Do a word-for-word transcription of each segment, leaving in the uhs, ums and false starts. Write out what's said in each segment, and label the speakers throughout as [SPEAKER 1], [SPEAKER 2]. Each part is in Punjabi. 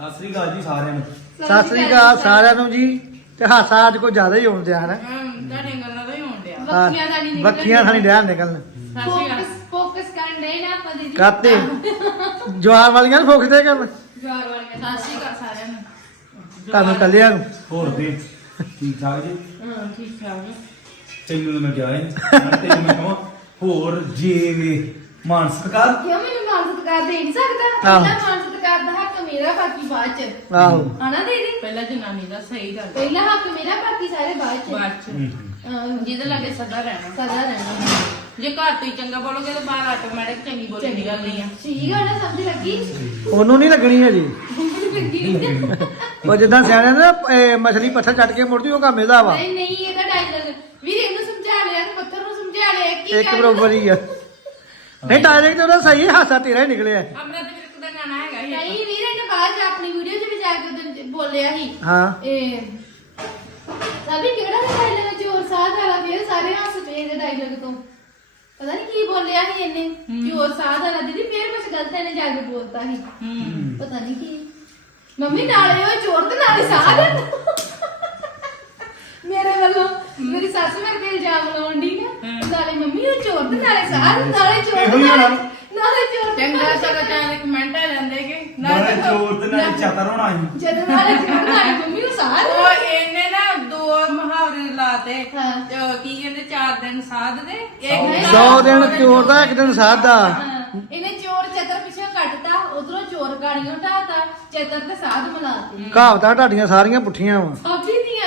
[SPEAKER 1] ਸਤਿ ਸ੍ਰੀ ਅਕਾਲ ਜੀ ਸਾਰਿਆਂ ਨੂੰ।
[SPEAKER 2] ਸਤਿ ਸ੍ਰੀ ਅਕਾਲ ਸਾਰਿਆਂ ਨੂੰ ਜੀ। ਤੇ ਹਾਸਾ ਅੱਜ ਕੋਈ ਜ਼ਿਆਦਾ ਹੀ ਹੋਣ ਦਿਆ ਹੈ।
[SPEAKER 3] ਤੁਹਾਡੇ ਗੱਲਾਂ ਦਾ ਹੀ ਹੋਣ ਡਿਆ।
[SPEAKER 2] ਬੱਖੀਆਂ ਦਾ ਨਹੀਂ ਬੱਖੀਆਂ ਦਾ ਨਹੀਂ ਡਿਆ ਨਿਕਲਣ।
[SPEAKER 3] ਫੋਕਸ
[SPEAKER 4] ਫੋਕਸ ਕਰਨ ਦੇ ਨਾ ਆਪਾਂ ਦੀਦੀ
[SPEAKER 2] ਕਾਤੇ ਜਵਾਰ ਵਾਲੀਆਂ ਨੂੰ ਫੋਕਦੇ ਕਰ
[SPEAKER 4] ਜਵਾਰ ਵਾਲੀਆਂ
[SPEAKER 3] ਸਤਿ ਸ਼੍ਰੀ ਅਕਾਲ ਸਾਰਿਆਂ ਨੂੰ।
[SPEAKER 2] ਤੁਹਾਨੂੰ ਕੱਲਿਆਂ ਨੂੰ।
[SPEAKER 1] ਹੋਰ ਦੇ ਠੀਕ ਠਾਕ ਜੀ।
[SPEAKER 3] ਹਾਂ ਠੀਕ ਠਾਕ।
[SPEAKER 1] ਤੈਨੂੰ ਮੈਂ ਕਿਹਾ ਹੈ ਤੈਨੂੰ ਮੈਂ ਕਹਾਂ ਹੋਰ ਜੇ ਵੇ ਮਾਨ ਸਤਿਕਾਰ
[SPEAKER 4] ਕਿਉਂ ਮੈਨੂੰ ਮਾਨ ਸਤਿਕਾਰ ਦੇ ਨਹੀਂ ਸਕਦਾ?
[SPEAKER 2] ਆਹੋ।
[SPEAKER 4] ਪਹਿਲਾਂ ਮਾਨ ਸਤਿਕਾਰ ਦਾ ਹੱਕ ਮੇਰਾ, ਬਾਕੀ ਬਾਅਦ ਚ।
[SPEAKER 2] ਆਹੋ
[SPEAKER 4] ਹਨਾ ਦੀਦੀ?
[SPEAKER 3] ਪਹਿਲਾਂ ਜਨਾਨੀ ਦਾ ਸਹੀ ਗੱਲ।
[SPEAKER 4] ਪਹਿਲਾ ਹੱਕ ਮੇਰਾ, ਬਾਕੀ ਸਾਰੇ ਬਾਅਦ ਚ।
[SPEAKER 3] ਬਾਅਦ ਚ
[SPEAKER 4] ਅਹ
[SPEAKER 3] ਜਿਹਦੇ ਲਾਗੇ ਸਦਾ ਰਹਿਣਾ।
[SPEAKER 4] ਸਦਾ ਰਹਿਣਾ।
[SPEAKER 3] ਜੇ ਘਰ ਤੋਂ ਹੀ ਚੰਗਾ ਬੋਲੋਗੇ ਤਾਂ ਬਾਹਰ ਆਟੋਮੈਟਿਕ ਚੰਗੀ ਬੋਲੀ ਦੀ ਗੱਲ ਨਹੀਂ ਆ।
[SPEAKER 4] ਠੀਕ ਆ ਨਾ, ਸਮਝ ਲੱਗੀ?
[SPEAKER 2] ਉਹਨੂੰ ਨਹੀਂ ਲੱਗਣੀ ਹਜੀ।
[SPEAKER 4] ਲੱਗੀ।
[SPEAKER 2] ਉਹ ਜਿੱਦਾਂ ਸਿਆਣਿਆਂ ਨੇ ਨਾ, ਇਹ ਮਛਲੀ ਪੱਥਰ ਕੱਟ ਕੇ ਮੁੜਦੀ ਉਹ ਕੰਮ ਇਹਦਾ ਵਾ।
[SPEAKER 4] ਨਹੀਂ ਨਹੀਂ, ਇਹਦਾ ਡਾਇਲੌਗ ਵੀਰ ਇਹਨੂੰ ਸਮਝਾ ਲਿਆ, ਪੱਥਰ ਨੂੰ ਸਮਝਾ ਲਿਆ ਕੀ
[SPEAKER 2] ਇੱਕ ਬਰੋਬਰ ਹੀ ਆ। ਨਹੀਂ ਡਾਇਰੈਕਟ ਉਹਦਾ ਸਹੀ ਹੈ, ਹਾਸਾ ਤੇਰਾ ਹੀ ਨਿਕਲਿਆ।
[SPEAKER 3] ਅਮਰਤ ਵਿਰਕ ਦਾ ਗਾਣਾ ਹੈਗਾ ਹੀ।
[SPEAKER 4] ਨਹੀਂ ਵੀਰ, ਇਹਨੇ ਬਾਅਦ ਚ ਆਪਣੀ ਵੀਡੀਓ ਚ ਵੀ ਜਾ ਕੇ ਉਦੋਂ ਬੋਲਿਆ ਸੀ।
[SPEAKER 2] ਹਾਂ
[SPEAKER 4] ਇਹ ਸਾਬੀ ਕਿਹੜਾ ਡਾਇਲੌਗ ਚੋਰ ਸਾਧ ਵਾਲਾ? ਫਿਰ ਸਾਰੇ ਹੱਸ ਪਏ ਇਹਦੇ ਡਾਇਲੌਗ ਤੋਂ। ਪਤਾ ਨਹੀਂ ਕੀ ਬੋਲਿਆ ਸੀ ਇਹਨੇ, ਚੋਰ ਸਾਧ ਵਾਲਾ। ਦੀਦੀ ਫਿਰ ਕੁਝ ਗਲਤ ਇਹਨੇ ਜਾ ਕੇ ਬੋਲਤਾ ਸੀ।
[SPEAKER 3] ਹੂੰ
[SPEAKER 4] ਪਤਾ ਨਹੀਂ ਕੀ। ਮੰਮੀ ਨਾਲੇ ਉਹ ਚੋਰ ਤੇ ਨਾਲੇ ਸਾਧ। ਮੇਰੇ ਵੱਲੋਂ ਮੇਰੀ ਸੱਸ ਮੇਰੇ ਤੇ ਇਲਜ਼ਾਮ ਲਾਉਣ ਦੀ ਨਾ, ਨਾਲੇ ਮੰਮੀ ਉਹ ਚੋਰ ਤੇ ਨਾਲੇ ਸਾਧ, ਨਾਲੇ ਚੋਰ ਤੇ ਨਾਲੇ ਨਾਲੇ ਚੋਰ ਤੇ
[SPEAKER 3] ਚੰਗਾ ਸਗਾ ਚਾਹੇ ਕਮੈਂਟ ਆ ਜਾਂਦੇ ਕਿ
[SPEAKER 1] ਨਾਲੇ ਚੋਰ ਤੇ ਨਾਲੇ ਚਤਰ ਹੋਣਾ ਸੀ।
[SPEAKER 4] ਜਦੋਂ ਨਾਲੇ ਚੋਰ ਨਾਲੇ ਮੰਮੀ ਉਹ ਸਾਧ।
[SPEAKER 3] ਉਹ ਇਹਨੇ ਨਾ ਦੋ ਮੁਹਾਵਰੇ ਲਾਤੇ।
[SPEAKER 4] ਹਾਂ।
[SPEAKER 3] ਅਹ ਕੀ ਕਹਿੰਦੇ ਚਾਰ ਦਿਨ ਸਾਧ ਦੇ ਇੱਕ
[SPEAKER 2] ਦੋ ਦਿਨ ਚੋਰ ਦਾ ਇੱਕ ਦਿਨ ਸਾਧ ਦਾ।
[SPEAKER 4] ਹਾਂ, ਇਹਨੇ ਚੋਰ ਚਤਰ ਪਿੱਛੇ ਕੱਟਤਾ, ਉਧਰੋਂ ਚੋਰ ਗਾੜੀਆਂ ਢਾਤਾ, ਚਤਰ ਤੇ ਸਾਧ ਮਿਲਾਤੇ।
[SPEAKER 2] ਕਹਾਵਤਾਂ ਤੁਹਾਡੀਆਂ ਸਾਰੀਆਂ ਪੁੱਠੀਆਂ ਵਾ।
[SPEAKER 4] ਸਾਬੀ ਦੀਆਂ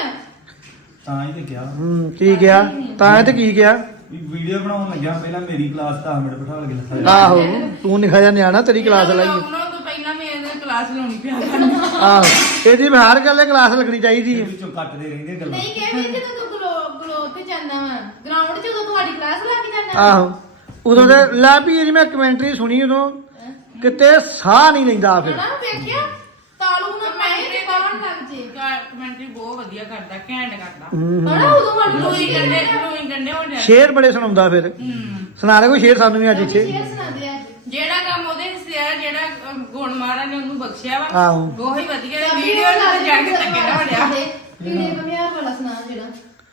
[SPEAKER 1] ਤਾਂ ਹੀ ਤੇ ਕਿਹਾ
[SPEAKER 2] ਹੂੰ ਕੀ ਗਿਆ ਤਾਂ ਇਹ ਤੇ ਕੀ ਗਿਆ।
[SPEAKER 1] ਵੀ ਵੀਡੀਓ ਬਣਾਉਣ ਲੱਗਿਆ ਪਹਿਲਾਂ ਮੇਰੀ ਕਲਾਸ ਦਸ ਮਿੰਟ ਬਿਠਾ ਕੇ ਲਿਖਾ
[SPEAKER 2] ਆਹੋ ਤੂੰ ਨਿਖਾ ਜਾ ਨਿਆਣਾ, ਤੇਰੀ ਕਲਾਸ ਲਾਈ।
[SPEAKER 3] ਉਹਨਾਂ ਤੋਂ ਪਹਿਲਾਂ ਮੈਂ ਇਹਦੇ ਕਲਾਸ ਲਾਉਣੀ ਪਿਆ ਕਰਨੀ।
[SPEAKER 2] ਆਹੋ ਇਹਦੀ ਵੀ ਹਰ ਗੱਲੇ ਕਲਾਸ ਲੱਗਣੀ ਚਾਹੀਦੀ ਹੈ।
[SPEAKER 1] ਵਿੱਚੋਂ ਕੱਟਦੇ ਰਹਿੰਦੇ ਗੱਲਾਂ।
[SPEAKER 4] ਨਹੀਂ ਕਹਿ ਵੀ ਜਦੋਂ ਤੂੰ ਗਲੋ ਗਲੋ ਤੇ ਜਾਂਦਾ ਵਾ ਗਰਾਊਂਡ 'ਚ, ਉਦੋਂ ਤੁਹਾਡੀ ਕਲਾਸ ਲਾ ਕੇ ਜਾਂਦਾ।
[SPEAKER 2] ਆਹੋ ਉਦੋਂ ਦੇ ਲੈ ਵੀ ਜਿਹੜੀ ਮੈਂ ਕਮੈਂਟਰੀ ਸੁਣੀ ਉਦੋਂ ਕਿਤੇ ਸਾਹ ਨਹੀਂ ਲੈਂਦਾ ਫਿਰ।
[SPEAKER 4] ਹਨਾ ਵੇਖਿਆ ਤਾਲੂ ਨਾ ਮੈਂ ਤੇ ਬਾਹਰ ਲੱਗ ਜੇ।
[SPEAKER 3] ਕਮੈਂਟਰੀ ਬਹੁਤ ਵਧੀਆ ਕਰਦਾ, ਘੈਂਟ ਕਰਦਾ।
[SPEAKER 2] ਹੂੰ
[SPEAKER 4] ਹਨਾ ਉਦੋਂ ਮਾੜੀ
[SPEAKER 3] ਲੂਈ ਕੰਡੇ ਲੂਈ ਕੰਡੇ ਹੋ ਜਾਂਦੇ।
[SPEAKER 2] ਸ਼ੇਰ ਬੜੇ ਸੁਣਾਉਂਦਾ ਫਿਰ।
[SPEAKER 3] ਹੂੰ
[SPEAKER 2] ਸੁਣਾ ਦੇ ਕੋਈ ਸ਼ੇਰ ਸਾਨੂੰ ਵੀ ਅੱਜ ਇੱਥੇ।
[SPEAKER 4] ਸ਼ੇਰ ਸੁਣਾਦੇ ਅੱਜ।
[SPEAKER 3] ਜਿਹੜਾ ਕੰਮ ਉਹਦੇ ਹਿੱਸੇ ਆ, ਜਿਹੜਾ ਅਹ, ਗੁਣ ਮਹਾਰਾਜ ਨੇ ਉਹਨੂੰ ਬਖਸ਼ਿਆ ਵਾ,
[SPEAKER 2] ਆਹੋ
[SPEAKER 3] ਉਹ ਹੀ ਵਧੀਆ।
[SPEAKER 4] ਸਾਬੀ
[SPEAKER 3] ਵੀਡੀਓ
[SPEAKER 4] ਨੂੰ
[SPEAKER 3] ਤੇ ਜਾ ਕੇ ਧੱਕੇ ਨਾ ਵੜਿਆ।
[SPEAKER 4] ਕੀੜੇ ਕਮਿਆਰ ਵਾਲਾ ਸੁਣਾ ਜਿਹੜਾ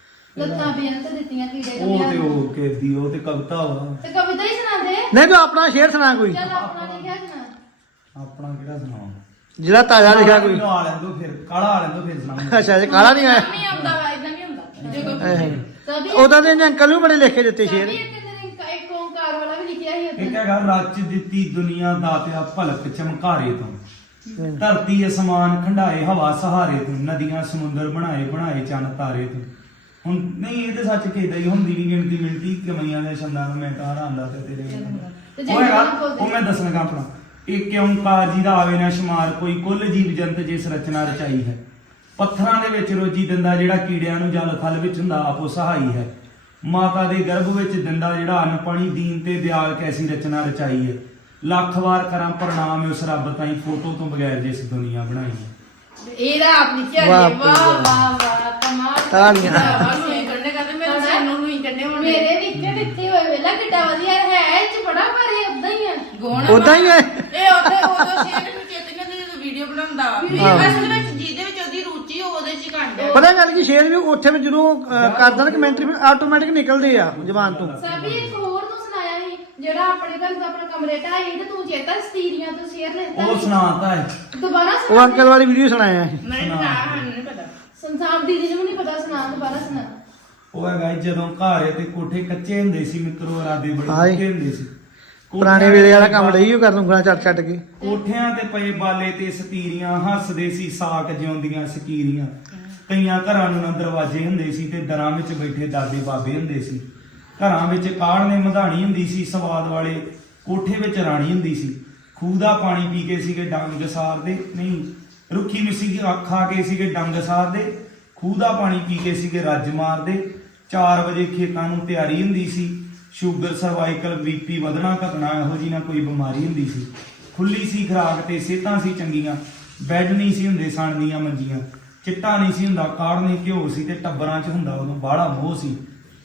[SPEAKER 4] ਲੱਤਾਂ ਬੇਅੰਤ ਦਿੱਤੀਆਂ ਕੀੜੇ
[SPEAKER 1] ਉਹ ਤੇ
[SPEAKER 4] ਕਮਿਆਰ।
[SPEAKER 1] ਉਹ ਕਿਦੀ ਉਹ ਤੇ ਕਵਿਤਾ ਵਾ।
[SPEAKER 4] ਤੇ ਕਵਿਤਾ ਹੀ ਸੁਣਾਦੇ।
[SPEAKER 2] ਨਹੀਂ ਤੂੰ ਆਪਣਾ ਸ਼ੇਰ ਸੁਣਾ ਕੋਈ
[SPEAKER 4] ਚੱਲ ਆਪਣਾ ਲਿਖਿਆ ਸੁਣਾ।
[SPEAKER 1] ਆਪਣਾ ਕਿਹੜਾ ਸੁਣਾਵਾਂ?
[SPEAKER 2] ਜਿਹੜਾ ਤਾਜ਼ਾ ਲਿਖਿਆ ਕੋਈ।
[SPEAKER 1] ਮੈਨੂੰ ਆ ਲੈਂਦੋ ਫਿਰ ਕਾਲਾ ਆ ਲੈਂਦੋ ਫਿਰ ਸੁਣਾਵਾਂ।
[SPEAKER 2] ਅੱਛਾ ਜੇ ਕਾਲਾ ਨਹੀਂ ਆਇਆ।
[SPEAKER 3] ਨਹੀਂ ਆਉਂਦਾ ਵਾ, ਇਦਾਂ ਨਹੀਂ ਹੁੰਦਾ। ਜੇ ਕੋਈ
[SPEAKER 4] ਸਾਬੀ
[SPEAKER 2] ਉਹਦਾ ਦੇ ਅੰਕਲ ਨੂੰ ਬੜੇ ਲਿਖ ਕੇ ਦਿੱਤੇ ਸ਼ੇਰ।
[SPEAKER 4] ਸਾਬੀ ਇੱਕ ਦਿਨ ਇੱਕ ਓਂਕਾਰ ਵਾਲਾ ਵੀ ਲਿਖਿਆ ਸੀ ਉੱਥੇ।
[SPEAKER 1] ਇੱਕ ਹੈਗਾ ਰਚ ਦਿੱਤੀ ਦੁਨੀਆ ਦਾਤਿਆ ਭਲਕ ਚਮਕਾਰੇ ਤੋਂ, ਧਰਤੀ ਅਸਮਾਨ ਖੰਡਾਏ ਹਵਾ ਸਹਾਰੇ ਤੋਂ, ਨਦੀਆਂ ਸਮੁੰਦਰ ਬਣਾਏ ਬਣਾਏ ਚੰਨ ਤਾਰੇ ਤੋਂ। ਹੁਣ ਨਹੀਂ ਇਹ ਤੇ ਸੱਚ ਕਿਹਦਾ ਹੀ ਹੁੰਦੀ ਨਹੀਂ ਗਿਣਤੀ ਮਿੰਟੀ ਕਮਈਆਂ ਦੇ ਛੰਦਾਂ ਨੂੰ ਮੈਂ ਕਹਾਂ ਆਂਦਾ ਤੇ ਤੇਰੇ
[SPEAKER 4] ਤੇ ਜੇ
[SPEAKER 1] ਉਹ ਹੈਗਾ
[SPEAKER 4] ਨਾਮ ਬੋਲਦੇ।
[SPEAKER 1] ਉਹ ਮੈਂ ਦੱਸਣਗਾ ਆਪਣਾ। ਇੱਕ ਓੰਕਾਰ ਜੀ ਦਾ ਆਵੇ ਨਾ ਸ਼ਮਾਰ, ਕੋਈ ਕੁੱਲ ਜੀਵ ਜੰਤ ਜਿਸ ਰਚਨਾ ਰਚਾਈ ਹੈ। ਪੱਥਰਾਂ ਦੇ ਵਿੱਚ ਰੋਜੀ ਦਿੰਦਾ ਜਿਹੜਾ ਕੀੜਿਆਂ ਨੂੰ ਜਲ ਥਲ ਵਿੱਚ ਹੁੰਦਾ ਆਪੋ ਸਹਾਈ ਹੈ। ਮਾਤਾ ਦੇ ਗਰਭ ਵਿੱਚ ਦਿੰਦਾ ਜਿਹੜਾ ਅੰਨ ਪਾਣੀ, ਦੀਨ ਤੇ ਦਿਆਲ ਕੈਸੀ ਰਚਨਾ ਰਚਾਈ ਹੈ। ਲੱਖ ਵਾਰ ਕਰਾਂ ਪ੍ਰਣਾਮ ਉਸ ਰੱਬ ਤਾਈਂ, ਫੋਟੋ ਤੋਂ ਬਗੈਰ ਜਿਸ ਦੁਨੀਆ ਬਣਾਈ ਹੈ।
[SPEAKER 4] ਇਹਦਾ ਆਪ ਲਿਖਿਆ
[SPEAKER 2] ਵਾਹ
[SPEAKER 4] ਜੀ। ਵਾਹ ਵਾਹ ਵਾਹ ਕਮਾਲ।
[SPEAKER 2] ਤਾਲੀਆਂ।
[SPEAKER 3] ਲੂਈ ਕੰਡੇ ਕਰਦੇ ਮੇਰੇ ਸਾਨੂੰ ਲੂਈ ਕੰਡੇ ਹੋਣੇ।
[SPEAKER 4] ਮੇਰੇ ਵੀ ਇੱਥੇ ਦਿੱਤੇ ਹੋਏ ਵੇਲਾ ਕਿੱਡਾ ਵਧੀਆ ਹੈ। ਇਹ ਚ ਬੜਾ ਭਾਰੀ ਉਦਾਂ ਹੀ ਆ।
[SPEAKER 3] ਗੋਣਾ
[SPEAKER 2] ਉਦਾਂ ਹੀ ਹੈ।
[SPEAKER 3] ਇਹ ਉਹਦੇ ਉਦੋਂ ਸ਼ੇਰ ਨੂੰ ਚੇਤਨ ਦੀ ਵੀਡੀਓ ਬਣਾਉਂਦਾ ਵਾ। ਅਸਲ ਵਿੱਚ ਜਿਹਦੇ ਵਿੱਚ ਉਹਦੀ ਰੁਚੀ ਉਹਦੇ ਚ ਹੀ ਕਾਂਡਾ।
[SPEAKER 2] ਪਤਾ ਗੱਲ ਕੀ ਸ਼ੇਰ ਵੀ ਉੱਥੇ ਵੀ ਜਦੋਂ ਅਹ, ਕਰਦਾ ਨਾ ਕਮੈਂਟਰੀ ਫਿਰ ਆਟੋਮੈਟਿਕ ਨਿਕਲਦੇ ਆ ਜ਼ਬਾਨ ਤੋਂ।
[SPEAKER 4] ਸਾਬੀ ਇੱਕ ਹੋਰ ਨੂੰ ਸੁਣਾਇਆ ਸੀ ਜਿਹੜਾ ਆਪਣੇ ਘਰ ਦਾ ਆਪਣਾ ਕਮਰੇ ਢਾਈ ਤੇ ਤੂੰ ਚੇਤਾ ਸਤੀਰੀਆਂ ਤੋਂ ਸ਼ੇਰ ਲੈਂਦਾ
[SPEAKER 1] ਉਹ ਸੁਣਾਤਾ ਹੈ।
[SPEAKER 4] ਦੁਬਾਰਾ
[SPEAKER 2] ਉਹ
[SPEAKER 4] ਸੁਣਾ।
[SPEAKER 2] ਅੰਕਲ ਵਾਲੀ ਵੀਡੀਓ ਸੁਣਾਇਆ ਸੀ।
[SPEAKER 3] ਨਹੀਂ ਨਾ ਮੈਨੂੰ ਨਹੀਂ ਪਤਾ।
[SPEAKER 4] ਸੰਸਾਰ ਦੀਦੀ ਨੂੰ ਨਹੀਂ ਪਤਾ, ਸੁਣਾ ਦੁਬਾਰਾ ਸੁਣਾ।
[SPEAKER 1] ਉਹ ਹੈਗਾ ਜੀ, ਜਦੋਂ ਘਰ ਤੇ ਕੋਠੇ ਕੱਚੇ ਹੁੰਦੇ ਸੀ ਮਿੱਤਰੋ, ਰਾਦੇ ਬੜੇ
[SPEAKER 2] ਹਾਏ।
[SPEAKER 1] ਪੱਕੇ ਹੁੰਦੇ ਸੀ।
[SPEAKER 2] ਪੁਰਾਣੇ ਵੇਲੇ ਵਾਲਾ ਕੰਮ ਲਈ ਉਹ ਕਰ ਦੂੰਗਾ ਛੱਡ ਛੱਡ ਕੇ।
[SPEAKER 1] ਕੋਠਿਆਂ ਤੇ ਪਏ ਬਾਲੇ ਤੇ ਸਤੀਰੀਆਂ, ਹੱਸਦੇ ਸੀ ਸਾਕ ਜਿਉਂਦੀਆਂ ਸਕੀਰੀਆਂ। ਕਈਆਂ ਘਰਾਂ ਨੂੰ ਨਾ ਦਰਵਾਜ਼ੇ ਹੁੰਦੇ ਸੀ ਤੇ ਦਰਾਂ ਵਿੱਚ ਬੈਠੇ ਦਾਦੇ ਬਾਬੇ ਹੁੰਦੇ ਸੀ। ਘਰਾਂ ਵਿੱਚ ਕਾੜ ਨੇ ਮਧਾਣੀ ਹੁੰਦੀ ਸੀ, ਸਵਾਦ ਵਾਲੇ ਕੋਠੇ ਵਿੱਚ ਰਾਣੀ ਹੁੰਦੀ ਸੀ। ਖੂਹ ਦਾ ਪਾਣੀ ਪੀ ਕੇ ਸੀਗੇ ਡੰਗ ਸਾਰਦੇ, ਨਹੀਂ ਰੁੱਖੀ ਮਿੱਸੀ ਖਾ ਕੇ ਸੀਗੇ ਡੰਗ ਸਾਰਦੇ। ਖੂਹ ਦਾ ਪਾਣੀ ਪੀ ਕੇ ਸੀਗੇ ਰੱਜ ਮਾਰਦੇ। ਚਾਰ ਵਜੇ ਖੇਤਾਂ ਨੂੰ ਤਿਆਰੀ ਹੁੰਦੀ ਸੀ। ਸ਼ੂਗਰ ਸਰਵਾਈਕਲ ਬੀਪੀ ਵਧਣਾ ਘਟਣਾ ਇਹੋ ਜੀ ਨਾ ਕੋਈ ਬਿਮਾਰੀ ਹੁੰਦੀ ਸੀ। ਖੁੱਲੀ ਸੀ ਖੁਰਾਕ ਤੇ ਸਿਹਤਾਂ ਸੀ ਚੰਗੀਆਂ। ਬੈੱਡ ਨਹੀਂ ਸੀ ਹੁੰਦੇ ਸਣ ਦੀਆਂ ਮੰਜੀਆਂ। ਚਿੱਟਾ ਨਹੀਂ ਸੀ ਹੁੰਦਾ ਕਾੜਨੇ ਘਿਓ ਸੀ ਤੇ ਟੱਬਰਾਂ 'ਚ ਹੁੰਦਾ ਉਦੋਂ ਬਾਹਲਾ ਮੋਹ ਸੀ।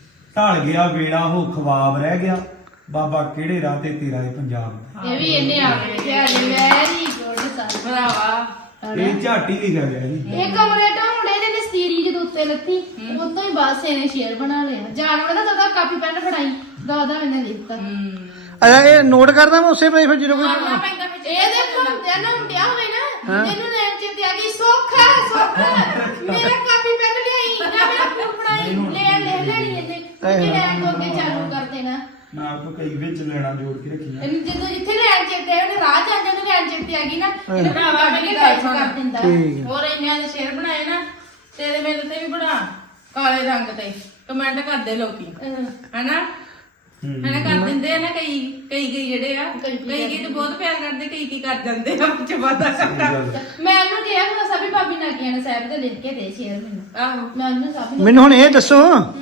[SPEAKER 1] ਢਲ ਗਿਆ ਵੇਲਾ ਹੋ ਖਵਾਬ ਰਹਿ ਗਿਆ, ਬਾਬਾ ਕਿਹੜੇ ਰਾਹ ਤੇ ਤੇਰਾ ਇਹ ਪੰਜਾਬ।
[SPEAKER 4] ਇਹ ਵੀ ਇਹਨੇ ਆ ਕੇ ਲਿਖਿਆ ਜੀ। Very good sir.
[SPEAKER 3] ਭਰਾਵਾ
[SPEAKER 1] ਇਹ ਝਾਟੀ ਲਿਖਿਆ ਗਿਆ ਜੀ
[SPEAKER 4] ਇਹ ਕਮਰੇ ਢਾਉਂਦੇ ਨੇ ਨਸਤੀਰੀ ਜਦੋਂ ਉੱਤੇ ਲੱਥੀ ਉਦੋਂ ਹੀ ਬਸ ਇਹਨੇ ਸ਼ੇਰ ਬਣਾ ਲਿਆ ਜਾਨਵਰ ਦਾ ਤਾਂ ਕਾਪੀ ਪੈਨ ਫੜਾਈ ਦਾਦਾ ਮੈਨੇ ਲਿਖਤਾ
[SPEAKER 2] ਅੱਛਾ ਇਹ ਨੋਟ ਕਰਦਾ ਮੈਂ ਉਸੇ ਵੇਲੇ ਫਿਰ ਜਦੋਂ ਕੋਈ
[SPEAKER 3] ਕਰਨਾ ਪੈਂਦਾ ਫਿਰ
[SPEAKER 4] ਇਹ ਦੇਖੋ ਤੇ ਨਾ ਮੁੰਡਿਆ ਹੋਵੇ ਨਾ ਇਹਨੂੰ ਲੈਣ ਚ ਤੇ ਆ ਗਈ ਸੁੱਖ ਸੁੱਖ ਮੇਰਾ ਕਾਪੀ ਪੈਨ ਲਿਆਈ ਨਾ ਮੇਰਾ ਫੋਨ ਫੜਾਈ ਲੈ ਲੈ ਲੈਣੀ ਇਹਨੇ ਕਿ ਲੈਣ ਤੋਂ ਅੱਗੇ ਚਾਲੂ ਕਰ ਦੇਣਾ
[SPEAKER 1] ਨਾ ਕੋ ਕਈ ਵਿੱਚ ਲੈਣਾ ਜੋੜ ਕੇ ਰੱਖੀ ਆ
[SPEAKER 4] ਇਹਨੂੰ ਜਦੋਂ ਜਿੱਥੇ ਲੈਣ ਚ ਤੇ ਉਹਨੇ ਰਾਹ ਚ ਆ ਜਾਂਦੇ ਲੈਣ ਚ ਤੇ ਆ ਗਈ ਨਾ ਇਹਨੂੰ
[SPEAKER 3] ਭਰਾਵਾ ਮੇਰੀ ਗੱਲ ਸੁਣ।
[SPEAKER 4] ਕਰ ਦਿੰਦਾ
[SPEAKER 2] ਠੀਕ
[SPEAKER 3] ਹੋਰ ਇੰਨਿਆਂ ਦੇ ਸ਼ੇਰ ਬਣਾਏ ਨਾ ਤੇਰੇ ਮੇਰੇ ਤੇ ਵੀ ਬਣਾ ਕਾਲੇ ਰੰਗ ਤੇ ਕਮੈਂਟ ਕਰਦੇ ਲੋਕੀ ਹਨਾ ਹਨਾ ਕਰ ਦਿੰਦੇ ਆ ਨਾ ਕਈ ਕਈ ਕਈ ਜਿਹੜੇ ਆ ਕਈ ਕਈ ਤੇ ਬਹੁਤ ਪਿਆਰ ਕਰਦੇ ਕਈ ਕੀ ਕਰ ਜਾਂਦੇ ਆ ਵਿੱਚ ਵਾਦਾ ਕਰਦਾ
[SPEAKER 4] ਮੈਂ ਉਹਨੂੰ ਕਿਹਾ ਮੈਂ ਸਭੀ ਭਾਬੀ ਨਾਲ ਗਿਆ ਨਾ ਸਾਹਿਬ ਤੇ ਲਿਖ ਕੇ ਦੇ ਸ਼ੇਰ ਮੈਨੂੰ
[SPEAKER 3] ਆਹੋ
[SPEAKER 4] ਮੈਂ ਉਹਨੂੰ ਸਭ
[SPEAKER 2] ਮੈਨੂੰ ਹੁਣ ਇਹ ਦੱਸੋ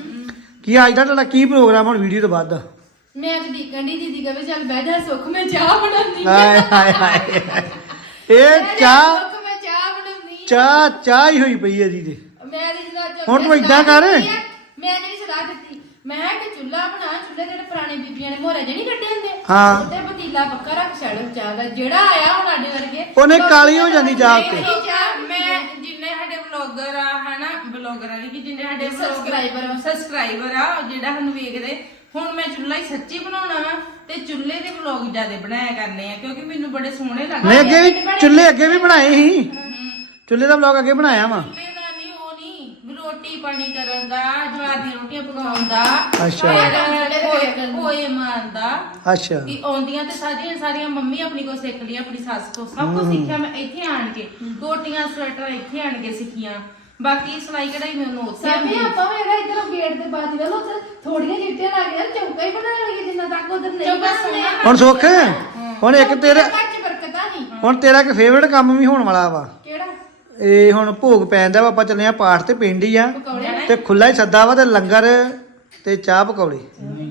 [SPEAKER 2] ਕਿ ਅੱਜ ਦਾ ਤੁਹਾਡਾ ਕੀ ਪ੍ਰੋਗਰਾਮ ਹੁਣ ਵੀਡੀਓ ਤੋਂ ਬਾਅਦ ਦਾ
[SPEAKER 4] ਮੈਂ ਅੱਜ ਦੀਕਣ ਦੀ ਦੀਦੀ ਕਹੇ ਚੱਲ ਬਹਿ ਜਾ ਸੁੱਖ ਮੈਂ ਚਾਹ ਬਣਾਉਂਦੀ
[SPEAKER 2] ਹਾਏ ਹਾਏ ਹਾਏ ਇਹ ਚਾਹ
[SPEAKER 4] ਸੁੱਖ ਮੈਂ ਚਾਹ ਬਣਾਉਂਦੀ
[SPEAKER 2] ਚਾਹ ਚਾਹ ਹੀ ਹੋਈ ਪਈ ਹੈ ਜੀ ਤੇ
[SPEAKER 4] ਮੈਂ ਦੀ ਜਰਾ
[SPEAKER 2] ਹੁਣ ਤੂੰ ਏਦਾਂ ਕਰ।
[SPEAKER 4] ਮੈਂ ਜਿਹੜੀ ਸਲਾਹ ਦਿੱਤੀ ਮੈਂ ਕਿਹਾ ਕਿ ਚੁੱਲ੍ਹਾ ਬਣਾ ਚੁੱਲ੍ਹੇ ਜਿਹੜੇ ਪੁਰਾਣੇ ਬੀਬੀਆਂ ਨੇ ਮੋਹਰੇ ਜਿਹੇ ਨਹੀਂ ਕੱਢੇ ਹੁੰਦੇ
[SPEAKER 2] ਹਾਂ।
[SPEAKER 4] ਉੱਤੇ ਪਤੀਲਾ ਪੱਕਾ ਰੱਖ ਛੱਡ ਚਾਹ ਦਾ ਜਿਹੜਾ ਆਇਆ ਹੁਣ ਸਾਡੇ ਵਰਗੇ
[SPEAKER 2] ਉਹਨੇ ਕਾਲੀ ਹੋ ਜਾਂਦੀ ਚਾਹ ਉੱਤੇ
[SPEAKER 3] ਨਹੀਂ ਚਾਹ ਮੈਂ ਜਿੰਨੇ ਸਾਡੇ ਵਲੌਗਰ ਆ ਹਨਾ ਵਲੌਗਰਾਂ ਦੀ ਕਿ ਜਿੰਨੇ ਸਾਡੇ
[SPEAKER 4] Subscriber ਆ।
[SPEAKER 3] ਸਬਸਕ੍ਰਾਈਬਰ ਆ ਉਹ ਜਿਹੜਾ ਸਾਨੂੰ ਵੇਖਦੇ ਹੁਣ ਮੈਂ ਚੁੱਲ੍ਹਾ ਹੀ ਸੱਚੀ ਬਣਾਉਣਾ ਵਾ ਤੇ ਚੁੱਲ੍ਹੇ ਦੇ ਵਲੌਗ ਜ਼ਿਆਦਾ ਬਣਾਇਆ ਕਰਨੇ ਆ ਕਿਉਂਕਿ ਮੈਨੂੰ ਬੜੇ ਸੋਹਣੇ ਲੱਗਦੇ
[SPEAKER 2] ਨਹੀਂ ਅੱਗੇ ਵੀ ਚੁੱਲ੍ਹੇ ਅੱਗੇ ਵੀ ਬਣਾਏ ਸੀ ਚੁੱਲ੍ਹੇ ਦਾ ਵਲੌਗ ਅੱਗੇ ਬਣਾਇਆ ਵਾ
[SPEAKER 3] ਚੁੱਲ੍ਹੇ ਦਾ ਨਹੀਂ ਉਹ ਨਹੀਂ ਵੀ ਰੋਟੀ ਪਾਣੀ ਕਰਨ ਦਾ ਜਵਾਰ ਦੀਆਂ ਰੋਟੀਆਂ ਪਕਾਉਣ ਦਾ
[SPEAKER 2] ਅੱਛਾ।
[SPEAKER 3] ਹੋਏ ਹੋਏ ਮਾਰਨ ਦਾ
[SPEAKER 2] ਅੱਛਾ
[SPEAKER 3] ਕਿ ਆਉਂਦੀਆਂ ਤੇ ਸਾਰੀਆਂ ਸਾਰੀਆਂ ਮੰਮੀ ਆਪਣੀ ਕੋ ਸਿੱਖ ਲਈ ਆਪਣੀ ਸੱਸ ਕੋ ਸਭ ਕੁਝ ਸਿੱਖਿਆ ਮੈਂ ਇੱਥੇ ਆਣ ਕੇ ਕੋਟੀਆਂ ਸਵੈਟਰ ਇੱਥੇ ਆਣ ਕੇ ਸਿੱਖੀਆਂ ਬਾਕੀ ਸਲਾਈ ਕਢਾਈ ਮੈਨੂੰ ਉੱਥੇ
[SPEAKER 4] ਸਾਬੀ
[SPEAKER 3] ਆਉਂਦੀ
[SPEAKER 4] ਆਪਾਂ ਵੀ ਜਿਹੜਾ ਇੱਧਰ ਗੇਟ ਦੇ ਬਾਦੀ ਵੱਲ ਉੱਧਰ ਥੋੜੀਆਂ ਜਿੱਟੀਆਂ ਲੱਗ ਗਈਆਂ ਚੌਕਾ ਹੀ ਬਣਾ ਲਈਏ ਜਿੰਨਾ ਤੱਕ ਉਧਰ ਨਹੀਂ
[SPEAKER 3] ਚੌਂਕਾ
[SPEAKER 4] ਬਣਾਉਂਦੇ।
[SPEAKER 3] ਸੋਹਣਾ
[SPEAKER 2] ਹੁਣ ਸੁੱਖ ਹੁਣ ਇੱਕ ਤੇਰੇ
[SPEAKER 4] ਘਰ ਚ ਬਰਕਤਾਂ ਨਹੀਂ
[SPEAKER 2] ਹੁਣ ਤੇਰਾ ਇੱਕ ਫੇਵਰਟ ਕੰਮ ਵੀ ਹੋਣ ਵਾਲਾ ਵਾ
[SPEAKER 4] ਕਿਹੜਾ
[SPEAKER 2] ਇਹ ਹੁਣ ਭੋਗ ਪੈਂਦਾ ਵਾ ਆਪਾਂ ਚੱਲੇ ਆ ਪਾਠ ਤੇ ਪਿੰਡ ਹੀ ਆ
[SPEAKER 4] ਪਕੌੜੇ
[SPEAKER 2] ਤੇ ਖੁੱਲਾ ਹੀ ਸੱਦਾ ਵਾ ਤੇ ਲੰਗਰ ਤੇ ਚਾਹ ਪਕੌੜੇ
[SPEAKER 1] ਨਹੀਂ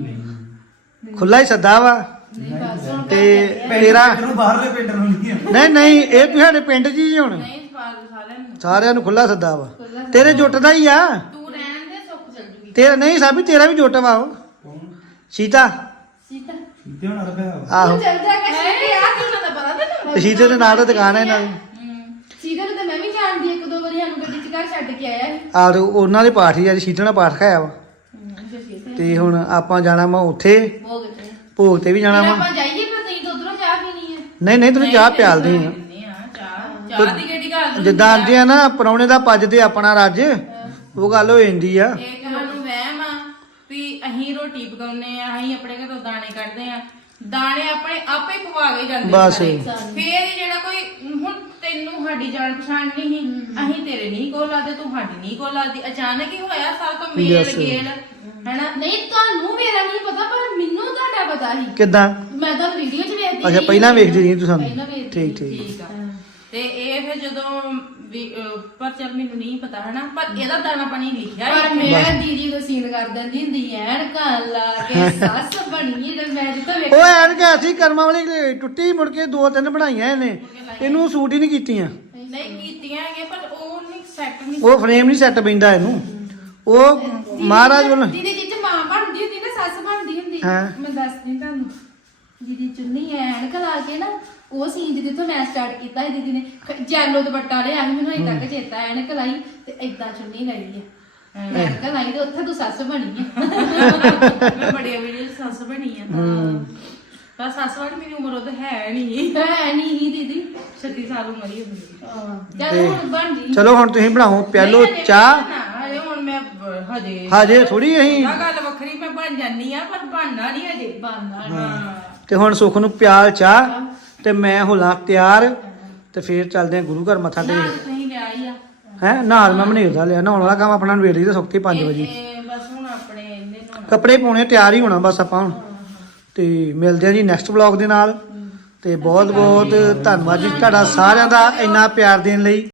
[SPEAKER 1] ਨਹੀਂ
[SPEAKER 2] ਖੁੱਲਾ ਹੀ ਸੱਦਾ ਵਾ
[SPEAKER 4] ਨਹੀਂ ਬਸ ਹੁਣ
[SPEAKER 2] ਤੇ ਤੇਰਾ
[SPEAKER 1] ਪਿੰਡ ਨੂੰ ਬਾਹਰਲੇ ਪਿੰਡ ਨੂੰ ਨਹੀਂ ਆ
[SPEAKER 2] ਨਹੀਂ ਨਹੀਂ ਇਹ ਤੁਹਾਡੇ ਪਿੰਡ 'ਚ ਹੀ ਹੁਣ
[SPEAKER 3] ਨਹੀਂ ਸਵਾਲ ਸਾਰਿਆਂ ਨੂੰ
[SPEAKER 2] ਸਾਰਿਆਂ ਨੂੰ ਖੁੱਲਾ ਸੱਦਾ ਵਾ ਤੇਰੇ ਜੁੱਟ ਦਾ ਹੀ ਆ
[SPEAKER 3] ਤੂੰ ਰਹਿਣ ਦੇ ਸੁੱਕ ਚੱਲ ਜੂਗੀ
[SPEAKER 2] ਤੇਰਾ ਨਹੀਂ ਸਾਬੀ ਤੇਰਾ ਵੀ ਜੁੱਟ ਵਾ ਉਹ
[SPEAKER 1] ਕੌਣ
[SPEAKER 2] ਸੀਤਾ
[SPEAKER 4] ਸੀਤਾ
[SPEAKER 1] ਸੀਤੇ ਹੋਣਾ ਰਖਿਆ
[SPEAKER 2] ਆਹੋ
[SPEAKER 4] ਤੂੰ ਚੱਲ ਜਾ ਕੇ ਸੀਤੇ ਆ ਤੂੰ ਤਾਂ ਪਤਾ ਤੈਨੂੰ
[SPEAKER 2] ਤੇ ਸੀਤੇ ਦੇ ਨਾਂ ਦਾ ਦੁਕਾਨ ਹੈ ਇਹਨਾਂ ਦੀ
[SPEAKER 4] ਸੀਤੇ ਨੂੰ ਤਾਂ ਮੈਂ ਵੀ ਜਾਣਦੀ ਇੱਕ ਦੋ ਵਾਰੀ ਸਾਨੂੰ ਗੱਡੀ 'ਚ ਘਰ ਛੱਡ ਕੇ ਆਇਆ ਸੀ
[SPEAKER 2] ਆ ਤੇ ਉਹਨਾਂ ਦੇ ਪਾਠ ਹੀ ਅੱਜ ਸੀਤੇ ਨਾਲ ਪਾਠ ਖਾਇਆ ਵਾ
[SPEAKER 4] ਅੱਛਾ ਸੀਤੇ
[SPEAKER 2] ਤੇ ਹੁਣ ਆਪਾਂ ਜਾਣਾ ਵਾ ਉੱਥੇ
[SPEAKER 4] ਭੋਗ ਤੇ
[SPEAKER 2] ਭੋਗ ਤੇ ਵੀ ਜਾਣਾ
[SPEAKER 4] ਫਿਰ
[SPEAKER 2] ਵਾ
[SPEAKER 4] ਆਪਾਂ ਜਾਈਏ ਫਿਰ ਤੁਸੀਂ ਤਾਂ ਉਧਰੋਂ ਚਾਹ ਪੀਣੀ ਹੈ
[SPEAKER 2] ਨਹੀਂ ਨਹੀਂ ਤੈਨੂੰ ਚਾਹ ਪਿਆਲਦੇ ਆ
[SPEAKER 3] ਦਿੰਦੇ ਆ ਚਾਹ ਚਾਹ ਦੀ ਕਿਹੜੀ ਗੱਲ
[SPEAKER 2] ਜਿੱਦਾਂ ਆਂਦੇ ਆ ਨਾ ਪਰੌਣੇ ਦਾ ਪੱਜ ਤੇ ਆਪਣਾ ਰੱਜ ਉਹ ਗੱਲ ਹੋ ਜਾਂਦੀ ਆ
[SPEAKER 3] ਇਹ ਤੁਹਾਨੂੰ ਵਹਿਮ ਆ ਵੀ ਅਸੀਂ ਰੋਟੀ ਪਕਾਉਨੇ ਆ ਅਸੀਂ ਆਪਣੇ ਘਰੋਂ ਦਾਣੇ ਕੱਢਦੇ ਆ ਦਾਣੇ ਆਪਣੇ ਆਪੇ ਪਵਾ ਕੇ ਜਾਂਦੇ
[SPEAKER 2] ਬਸ।
[SPEAKER 3] ਸਾਰੇ। ਫੇਰ ਜਿਹੜਾ ਕੋਈ ਹੁਣ ਤੈਨੂੰ ਸਾਡੀ ਜਾਣ ਪਛਾਣ ਨਹੀਂ ਸੀ ਅਸੀਂ ਤੇਰੇ ਨਹੀਂ ਕੋਲ ਲਾਦੇ ਤੂੰ ਸਾਡੀ ਨਹੀਂ ਕੋਲ ਲਾਦੀ ਅਚਾਨਕ ਹੀ ਹੋਇਆ ਸਾਲ ਤੋਂ ਮੇਲ
[SPEAKER 2] Yes.
[SPEAKER 3] ਗੇਲ ਹੈਨਾ
[SPEAKER 4] ਨਹੀਂ ਤੁਹਾਨੂੰ ਮੇਰਾ ਨਹੀਂ ਪਤਾ ਪਰ ਮੈਨੂੰ ਤੁਹਾਡਾ ਪਤਾ ਸੀ
[SPEAKER 2] ਕਿੱਦਾਂ
[SPEAKER 4] ਮੈਂ ਤਾਂ ਵੀਡੀਓ 'ਚ ਵੇਖਦੀ
[SPEAKER 2] ਅੱਛਾ
[SPEAKER 4] ਸੀ।
[SPEAKER 2] ਪਹਿਲਾਂ ਵੇਖਦੀ ਰਹੀ ਤੂੰ ਸਾਨੂੰ
[SPEAKER 4] ਪਹਿਲਾਂ ਵੇਖਦੀ
[SPEAKER 2] ਠੀਕ ਠੀਕ
[SPEAKER 3] ਠੀਕ ਆ ਤੇ ਇਹ ਫਿਰ ਜਦੋਂ ਵੀ ਅਹ, ਪਰ ਚਲ ਮੈਨੂੰ ਨਹੀਂ ਪਤਾ ਹਨਾ ਪਰ ਇਹਦਾ ਦਾਣਾ ਪਾਣੀ ਲਿਖਿਆ
[SPEAKER 4] ਪਰ
[SPEAKER 3] ਹੀ
[SPEAKER 4] ਮੈਂ ਦੀਦੀ ਨੂੰ ਸੀਨ ਕਰ ਦਿੰਦੀ ਹੁੰਦੀ ਐਨ ਕਾਂ ਲਾ ਕੇ ਸੱਸ ਬਣੀ ਤੇ ਮੈਂ ਜਿੱਥੇ ਵੇਖ
[SPEAKER 2] ਉਹ ਐਨ ਕਿ ਅਸੀਂ ਕਰਮਾਂ ਵਾਲੀ ਕਿ ਟੁੱਟੀ ਮੁੜ ਕੇ ਦੋ ਤਿੰਨ ਬਣਾਈਆਂ ਇਹਨੇ ਇਹਨੂੰ ਸੂਟ ਹੀ ਨਹੀਂ ਕੀਤੀਆਂ
[SPEAKER 3] ਨਹੀਂ ਕੀਤੀਆਂ ਹੈਗੀਆਂ ਪਰ ਉਹ ਨਹੀਂ ਸੈੱਟ ਨਹੀਂ
[SPEAKER 2] ਉਹ ਫਰੇਮ ਨਹੀਂ ਸੈੱਟ ਪੈਂਦਾ ਇਹਨੂੰ ਉਹ ਮਹਾਰਾਜ ਵੱਲੋਂ
[SPEAKER 4] ਦੀਦੀ ਜਿੱਚ ਮਾਂ ਬਣਦੀ ਹੁੰਦੀ ਨਾ ਸੱਸ ਬਣਦੀ ਹੁੰਦੀ
[SPEAKER 2] ਹਾਂ।
[SPEAKER 4] ਮੈਂ ਦੱਸਦੀ ਤੁਹਾਨੂੰ ਦੀਦੀ ਚੁੰਨੀ ਐਨਕ ਲਾ ਕੇ ਨਾ ਉਹ ਸੀਨ ਜਿੱਥੋਂ ਮੈਂ ਸਟਾਰਟ ਕੀਤਾ ਸੀ ਦੀਦੀ ਨੇ ਜੈਲੋ ਦੁਪੱਟਾ ਲਿਆ ਸੀ ਮੈਨੂੰ ਅਜੇ ਤੱਕ ਚੇਤਾ ਐਨਕ ਲਾਈ ਤੇ ਏਦਾਂ ਚੁੰਨੀ ਲਾਈ ਹੈ ਐਨਕ ਲਾਈ ਤੇ ਉੱਥੇ ਤੂੰ ਸੱਸ ਬਣੀ ਹੈ
[SPEAKER 3] ਮੈਂ ਬੜੀਆਂ ਵੀਡੀਓ ਸੱਸ ਬਣੀ ਆ ਪਰ ਸੱਸ ਵਾਲੀ ਮੇਰੀ ਉਮਰ ਉਹਦਾ ਹੈ ਨਹੀਂ
[SPEAKER 4] ਮੈਂ ਨਹੀਂ ਹੀ ਦੀਦੀ
[SPEAKER 3] ਛੱਤੀ ਸਾਲ ਉਮਰ ਹੀ ਹੁੰਦੀ
[SPEAKER 4] ਜਦ ਹੁਣ ਬਣ ਜੀ
[SPEAKER 2] ਚਲੋ ਹੁਣ ਤੁਸੀਂ ਬਣਾਓ ਪਿਆਲੋ ਚਾਹ
[SPEAKER 3] ਹਜੇ ਹੁਣ ਮੈਂ ਬ- ਹਜੇ
[SPEAKER 2] ਹਜੇ ਥੋੜੀ ਅਸੀਂ
[SPEAKER 3] ਆਹ ਗੱਲ ਵੱਖਰੀ ਮੈਂ ਬਣ ਜਾਨੀ ਆ ਪਰ ਬਣਨਾ ਨਹੀਂ ਹਜੇ
[SPEAKER 4] ਬਣਨਾ
[SPEAKER 3] ਹਾਂ
[SPEAKER 2] ਤੇ ਹੁਣ ਸੁੱਖ ਨੂੰ ਪਿਆਲ ਚਾਹ ਤੇ ਮੈਂ ਹੁਲਾਂ ਤਿਆਰ ਤੇ ਫੇਰ ਚੱਲਦੇ ਆ ਗੁਰੂ ਘਰ ਮੱਥਾ
[SPEAKER 3] ਨਾਲ
[SPEAKER 2] ਟੇਕ
[SPEAKER 3] ਤੁਸੀਂ ਲਿਆ ਹੀ ਆ
[SPEAKER 2] ਹੈ ਨਾਲ ਮੈਂ ਮਨੇਰ ਦਾ ਲਿਆ ਨਹਾਉਣ ਵਾਲਾ ਕੰਮ ਆਪਣਾ ਨਵੇੜ ਲਈ ਤੇ ਸੁੱਖ ਤੇ ਪੰਜ ਵਜੇ
[SPEAKER 3] ਇਹ ਬਸ ਹੁਣ ਆਪਣੇ ਇਹਨੇ ਨੂੰ
[SPEAKER 2] ਕੱਪੜੇ ਪਾਉਣੇ ਤਿਆਰ ਹੀ ਹੋਣਾ ਬਸ ਆਪਾਂ ਹੁਣ ਤੇ ਮਿਲਦੇ ਆ ਜੀ ਨੈਕਸਟ ਵਲੌਗ ਦੇ ਨਾਲ ਤੇ ਬਹੁਤ ਬਹੁਤ ਧੰਨਵਾਦ ਜੀ ਤੁਹਾਡਾ ਸਾਰਿਆਂ ਦਾ ਇੰਨਾ ਪਿਆਰ ਦੇਣ ਲਈ।